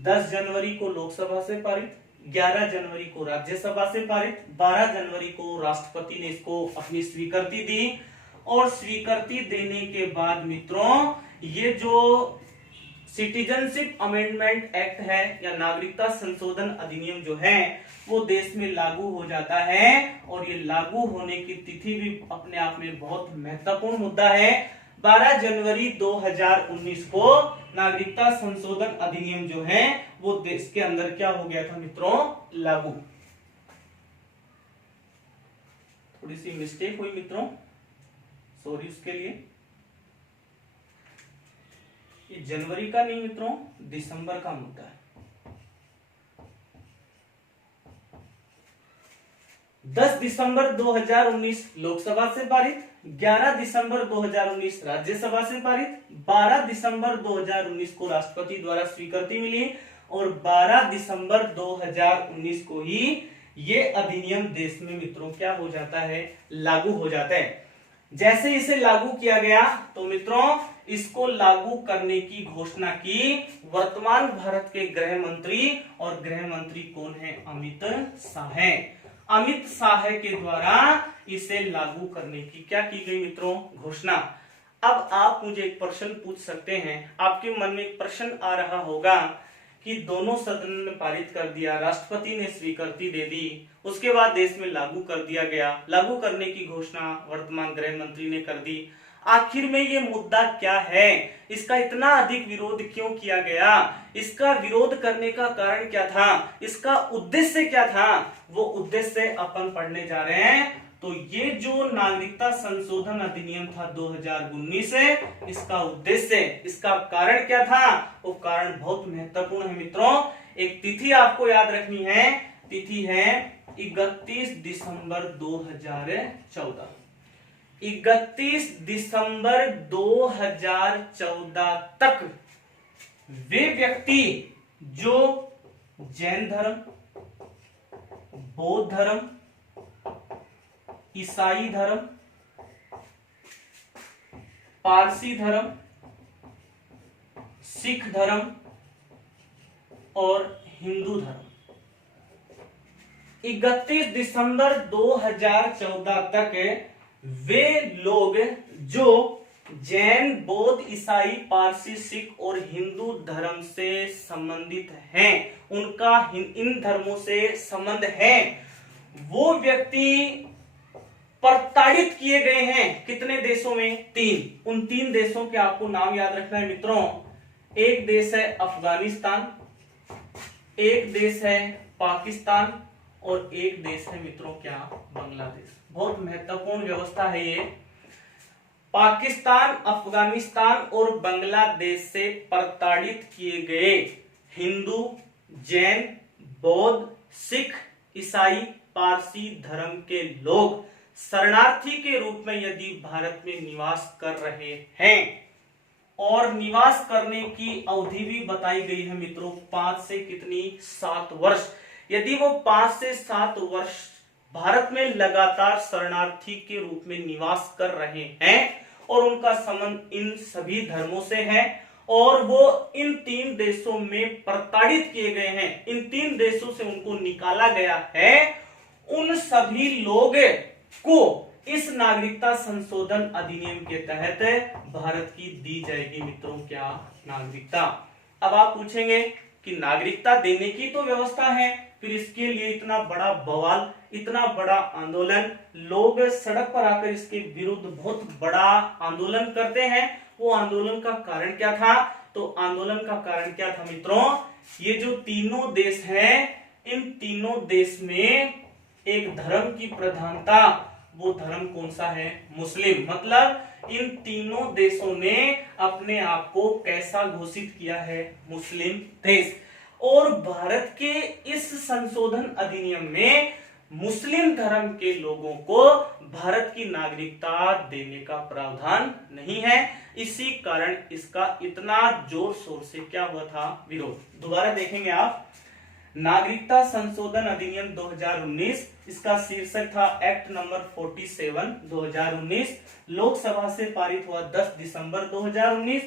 10 जनवरी को लोकसभा से पारित, 11 जनवरी को राज्यसभा से पारित, 12 जनवरी को राष्ट्रपति ने इसको अपनी स्वीकृति दी। और स्वीकृति देने के बाद मित्रों ये जो सिटीजनशिप अमेंडमेंट एक्ट है या नागरिकता संशोधन अधिनियम जो है वो देश में लागू हो जाता है। और ये लागू होने की तिथि भी अपने आप में बहुत महत्वपूर्ण मुद्दा है। 12 जनवरी 2019 को नागरिकता संशोधन अधिनियम जो है वो देश के अंदर क्या हो गया था मित्रों? लागू। थोड़ी सी मिस्टेक हुई मित्रों, सॉरी उसके लिए। ये जनवरी का नहीं मित्रों, दिसंबर का मुद्दा है। 10 दिसंबर 2019 लोकसभा से पारित, 11 दिसंबर 2019 राज्यसभा से पारित, 12 दिसंबर 2019 को राष्ट्रपति द्वारा स्वीकृति मिली और 12 दिसंबर 2019 को ही ये अधिनियम देश में मित्रों क्या हो जाता है, लागू हो जाता है। जैसे इसे लागू किया गया तो मित्रों इसको लागू करने की घोषणा की वर्तमान भारत के गृह मंत्री, और गृह मंत्री कौन है, अमित शाह है। अमित शाह के द्वारा इसे लागू करने की क्या की गई मित्रों, घोषणा। अब आप मुझे एक प्रश्न पूछ सकते हैं, आपके मन में एक प्रश्न आ रहा होगा कि दोनों सदन ने पारित कर दिया, राष्ट्रपति ने स्वीकृति दे दी, उसके बाद देश में लागू कर दिया गया, लागू करने की घोषणा वर्तमान गृह मंत्री ने कर दी, आखिर में ये मुद्दा क्या है, इसका इतना अधिक विरोध क्यों किया गया, इसका विरोध करने का कारण क्या था, इसका उद्देश्य क्या था, वो उद्देश्य अपन पढ़ने जा रहे हैं। तो ये जो नागरिकता संशोधन अधिनियम था 2019 है, इसका उद्देश्य, इसका कारण क्या था, वो कारण बहुत महत्वपूर्ण है मित्रों। एक तिथि आपको याद रखनी है, तिथि है 31 दिसंबर 2014। 31 दिसंबर 2014 तक वे व्यक्ति जो जैन धर्म, बौद्ध धर्म, ईसाई धर्म, पारसी धर्म, सिख धर्म और हिंदू धर्म, 31 दिसंबर 2014 तक वे लोग जो जैन, बौद्ध, ईसाई, पारसी, सिख और हिंदू धर्म से संबंधित हैं, उनका इन धर्मों से संबंध है, वो व्यक्ति प्रताड़ित किए गए हैं। कितने देशों में, 3। उन 3 देशों के आपको नाम याद रखना है मित्रों। एक देश है अफगानिस्तान, एक देश है पाकिस्तान और एक देश है मित्रों क्या, बांग्लादेश। बहुत महत्वपूर्ण व्यवस्था है ये। पाकिस्तान, अफगानिस्तान और बांग्लादेश से प्रताड़ित किए गए हिंदू, जैन, बौद्ध, सिख, ईसाई, पारसी धर्म के लोग शरणार्थी के रूप में यदि भारत में निवास कर रहे हैं, और निवास करने की अवधि भी बताई गई है मित्रों 5 से कितनी, 7 वर्ष। यदि वो 5 से 7 वर्ष भारत में लगातार शरणार्थी के रूप में निवास कर रहे हैं और उनका संबंध इन सभी धर्मों से है और वो इन 3 देशों में प्रताड़ित किए गए हैं, इन 3 देशों से उनको निकाला गया है, उन सभी लोग को इस नागरिकता संशोधन अधिनियम के तहत भारत की दी जाएगी मित्रों क्या, नागरिकता। अब आप पूछेंगे कि नागरिकता देने की तो व्यवस्था है, फिर इसके लिए इतना बड़ा बवाल, इतना बड़ा आंदोलन, लोग सड़क पर आकर इसके विरुद्ध बहुत बड़ा आंदोलन करते हैं, वो आंदोलन का कारण क्या था? तो आंदोलन का कारण क्या था मित्रों, ये जो तीनों देश हैं, इन तीनों देश में एक धर्म की प्रधानता, वो धर्म कौन सा है? मुस्लिम। मतलब इन तीनों देशों ने अपने आप को कैसा घोषित किया है? मुस्लिम देश। और भारत के इस संशोधन अधिनियम में मुस्लिम धर्म के लोगों को भारत की नागरिकता देने का प्रावधान नहीं है, इसी कारण इसका इतना जोर शोर से क्या हुआ था? विरोध। दोबारा देखेंगे आप, नागरिकता संशोधन अधिनियम 2019, इसका शीर्षक था एक्ट नंबर 47 2019, लोकसभा से पारित हुआ 10 दिसंबर 2019,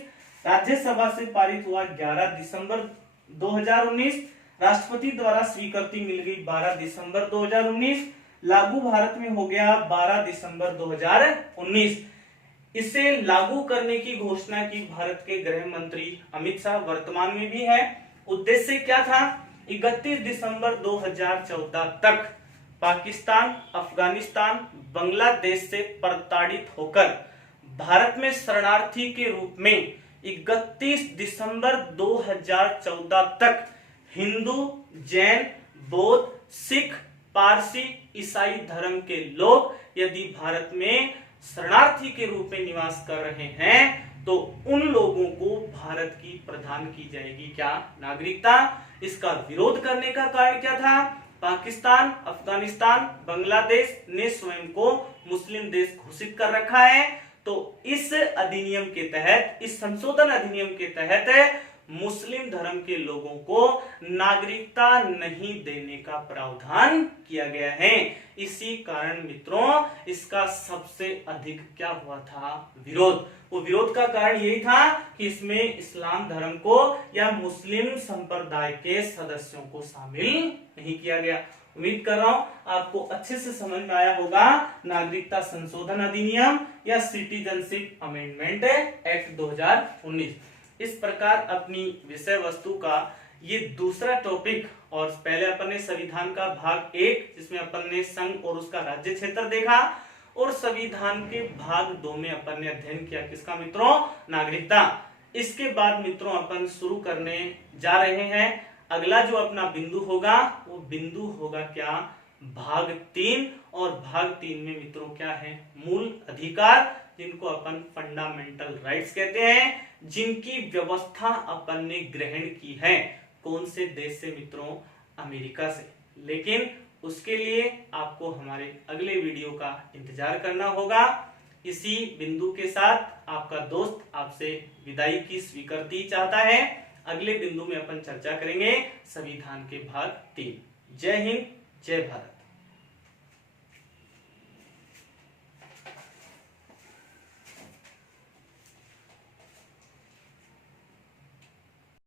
राज्यसभा से पारित हुआ 11 दिसंबर 2019, राष्ट्रपति द्वारा स्वीकृति मिल गई 12 दिसंबर 2019, लागू भारत में हो गया 12 दिसंबर 2019। इसे लागू करने की घोषणा की भारत के गृह मंत्री अमित शाह, वर्तमान में भी है। उद्देश्य क्या था? 31 दिसंबर 2014 तक पाकिस्तान, अफगानिस्तान, बांग्लादेश से प्रताड़ित होकर भारत में शरणार्थी के रूप में 31 दिसंबर 2014 तक हिंदू, जैन, बौद्ध, सिख, पारसी, ईसाई धर्म के लोग यदि भारत में शरणार्थी के रूप में निवास कर रहे हैं तो उन लोगों को भारत की प्रदान की जाएगी क्या, नागरिकता। इसका विरोध करने का कारण क्या था, पाकिस्तान, अफगानिस्तान, बांग्लादेश ने स्वयं को मुस्लिम देश घोषित कर रखा है। तो इस अधिनियम के तहत, इस संशोधन अधिनियम के तहत मुस्लिम धर्म के लोगों को नागरिकता नहीं देने का प्रावधान किया गया है। इसी कारण मित्रों इसका सबसे अधिक क्या हुआ था, विरोध। वो विरोध का कारण यही था कि इसमें इस्लाम धर्म को या मुस्लिम संप्रदाय के सदस्यों को शामिल नहीं किया गया। उम्मीद कर रहा हूं आपको अच्छे से समझ में आया होगा नागरिकता संशोधन अधिनियम या सिटीजनशिप अमेंडमेंट एक्ट 2019। इस प्रकार अपनी विषय वस्तु का ये दूसरा टॉपिक, और पहले अपन ने संविधान का भाग 1 जिसमें अपन ने संघ और उसका राज्य क्षेत्र देखा, और संविधान के भाग 2 में अपन ने अध्ययन किया किसका मित्रों, नागरिकता। इसके बाद मित्रों अपन शुरू करने जा रहे हैं अगला जो अपना बिंदु होगा, वो बिंदु होगा क्या, भाग 3। और भाग 3 में मित्रों क्या है, मूल अधिकार, जिनको अपन फंडामेंटल राइट्स कहते हैं, जिनकी व्यवस्था अपन ने ग्रहण की है कौन से देश से मित्रों, अमेरिका से। लेकिन उसके लिए आपको हमारे अगले वीडियो का इंतजार करना होगा। इसी बिंदु के साथ आपका दोस्त आपसे विदाई की स्वीकृति चाहता है। अगले बिंदु में अपन चर्चा करेंगे संविधान के भाग 3। जय हिंद, जय भारत।